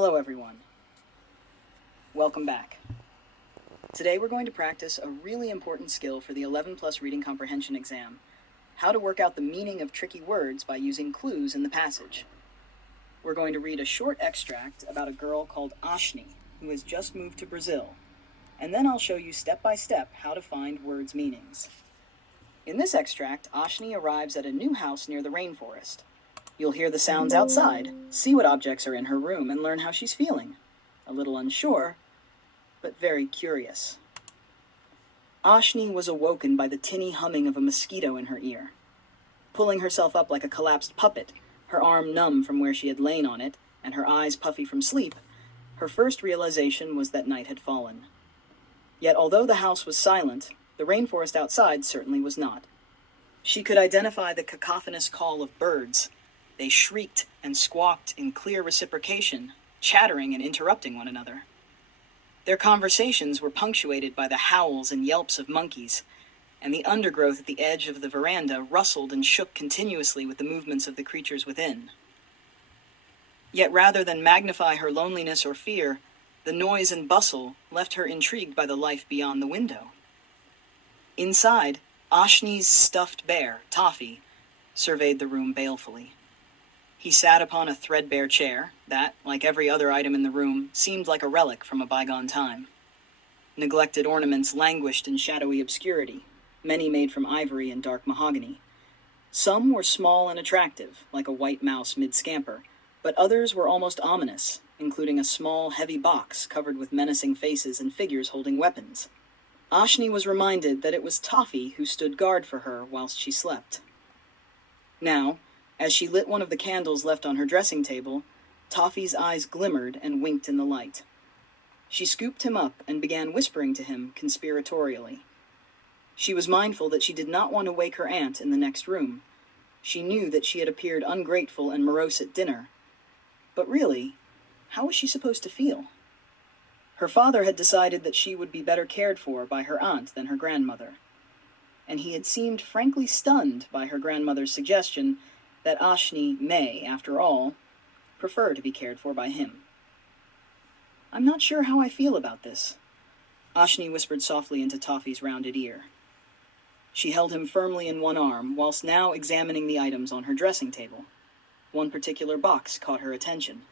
Hello everyone. Welcome back. Today we're going to practice a really important skill for the 11 plus reading comprehension exam, how to work out the meaning of tricky words by using clues in the passage. We're going to read a short extract about a girl called Ashni, who has just moved to Brazil, and then I'll show you step by step how to find words' meanings. In this extract, Ashni arrives at a new house near the rainforest. You'll hear the sounds outside, see what objects are in her room, and learn how she's feeling. A little unsure, but very curious. Ashni was awoken by the tinny humming of a mosquito in her ear. Pulling herself up like a collapsed puppet, her arm numb from where she had lain on it, and her eyes puffy from sleep, her first realization was that night had fallen. Yet although the house was silent, the rainforest outside certainly was not. She could identify the cacophonous call of birds. They shrieked and squawked in clear reciprocation, chattering and interrupting one another. Their conversations were punctuated by the howls and yelps of monkeys, and the undergrowth at the edge of the veranda rustled and shook continuously with the movements of the creatures within. Yet rather than magnify her loneliness or fear, the noise and bustle left her intrigued by the life beyond the window. Inside, Ashni's stuffed bear, Toffee, surveyed the room balefully. He sat upon a threadbare chair that, like every other item in the room, seemed like a relic from a bygone time. Neglected ornaments languished in shadowy obscurity, many made from ivory and dark mahogany. Some were small and attractive, like a white mouse mid-scamper, but others were almost ominous, including a small, heavy box covered with menacing faces and figures holding weapons. Ashni was reminded that it was Toffee who stood guard for her whilst she slept. Now, as she lit one of the candles left on her dressing table, Toffee's eyes glimmered and winked in the light. She scooped him up and began whispering to him conspiratorially. She was mindful that she did not want to wake her aunt in the next room. She knew that she had appeared ungrateful and morose at dinner. But really, how was she supposed to feel? Her father had decided that she would be better cared for by her aunt than her grandmother, and he had seemed frankly stunned by her grandmother's suggestion that Ashni may, after all, prefer to be cared for by him. "I'm not sure how I feel about this," Ashni whispered softly into Toffee's rounded ear. She held him firmly in one arm, whilst now examining the items on her dressing table. One particular box caught her attention.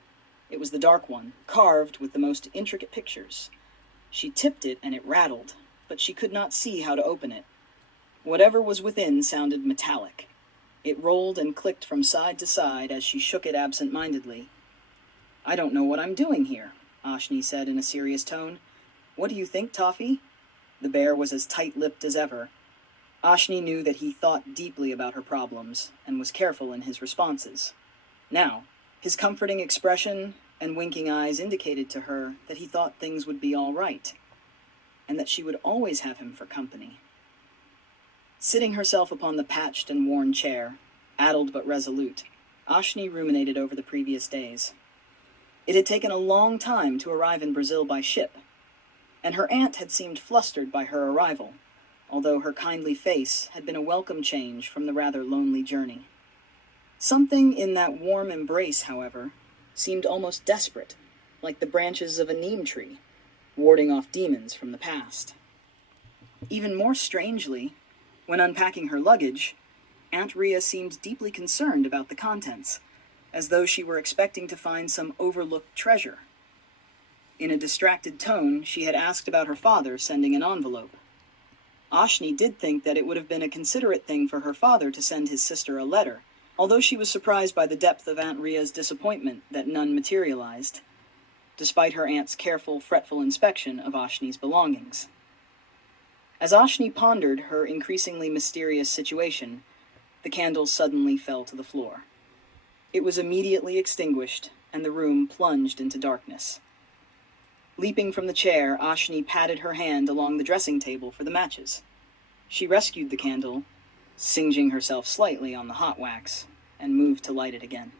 It was the dark one, carved with the most intricate pictures. She tipped it and it rattled, but she could not see how to open it. Whatever was within sounded metallic. It rolled and clicked from side to side as she shook it absent-mindedly. "I don't know what I'm doing here," Ashni said in a serious tone. "What do you think, Toffee?" The bear was as tight-lipped as ever. Ashni knew that he thought deeply about her problems and was careful in his responses. Now, his comforting expression and winking eyes indicated to her that he thought things would be all right, and that she would always have him for company. Sitting herself upon the patched and worn chair, addled but resolute, Ashni ruminated over the previous days. It had taken a long time to arrive in Brazil by ship, and her aunt had seemed flustered by her arrival, although her kindly face had been a welcome change from the rather lonely journey. Something in that warm embrace, however, seemed almost desperate, like the branches of a neem tree, warding off demons from the past. Even more strangely, when unpacking her luggage, Aunt Rhea seemed deeply concerned about the contents, as though she were expecting to find some overlooked treasure. In a distracted tone, she had asked about her father sending an envelope. Ashni did think that it would have been a considerate thing for her father to send his sister a letter, although she was surprised by the depth of Aunt Rhea's disappointment that none materialized, despite her aunt's careful, fretful inspection of Ashni's belongings. As Ashni pondered her increasingly mysterious situation, the candle suddenly fell to the floor. It was immediately extinguished, and the room plunged into darkness. Leaping from the chair, Ashni patted her hand along the dressing table for the matches. She rescued the candle, singeing herself slightly on the hot wax, and moved to light it again.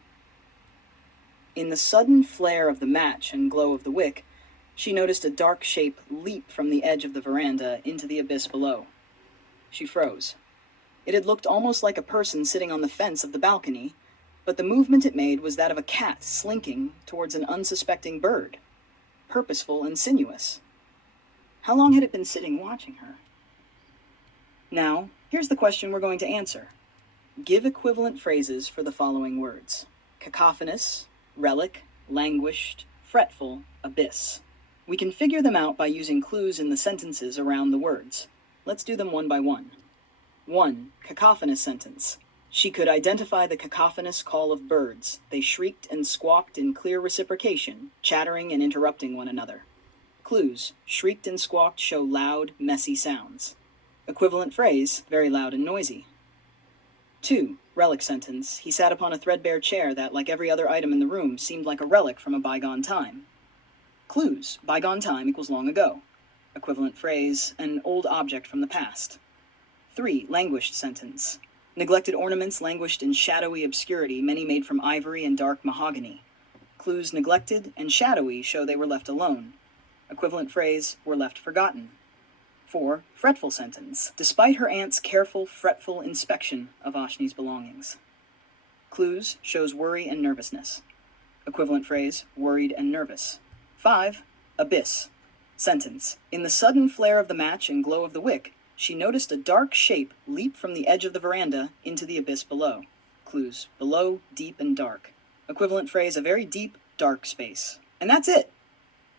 In the sudden flare of the match and glow of the wick, she noticed a dark shape leap from the edge of the veranda into the abyss below. She froze. It had looked almost like a person sitting on the fence of the balcony, but the movement it made was that of a cat slinking towards an unsuspecting bird, purposeful and sinuous. How long had it been sitting watching her? Now, here's the question we're going to answer. Give equivalent phrases for the following words: cacophonous, relic, languished, fretful, abyss. We can figure them out by using clues in the sentences around the words. Let's do them one by one. 1. Cacophonous sentence. She could identify the cacophonous call of birds. They shrieked and squawked in clear reciprocation, chattering and interrupting one another. Clues: shrieked and squawked show loud, messy sounds. Equivalent phrase: very loud and noisy. 2. Relic sentence. He sat upon a threadbare chair that, like every other item in the room, seemed like a relic from a bygone time. Clues: bygone time equals long ago. Equivalent phrase: an old object from the past. 3. Languished sentence. Neglected ornaments languished in shadowy obscurity, many made from ivory and dark mahogany. Clues: neglected and shadowy show they were left alone. Equivalent phrase: were left forgotten. 4. Fretful sentence. Despite her aunt's careful, fretful inspection of Ashni's belongings. Clues: shows worry and nervousness. Equivalent phrase: worried and nervous. 5. Abyss sentence. In the sudden flare of the match and glow of the wick, she noticed a dark shape leap from the edge of the veranda into the abyss below. Clues: below, deep, and dark. Equivalent phrase: a very deep, dark space. And that's it!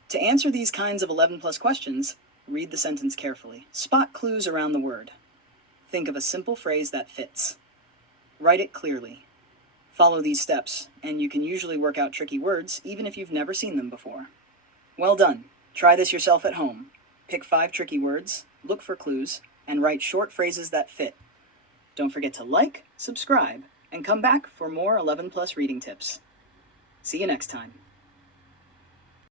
To answer these kinds of 11+ questions, read the sentence carefully. Spot clues around the word. Think of a simple phrase that fits. Write it clearly. Follow these steps, and you can usually work out tricky words even if you've never seen them before. Well done. Try this yourself at home. Pick 5 tricky words, look for clues, and write short phrases that fit. Don't forget to like, subscribe, and come back for more 11+ reading tips. See you next time.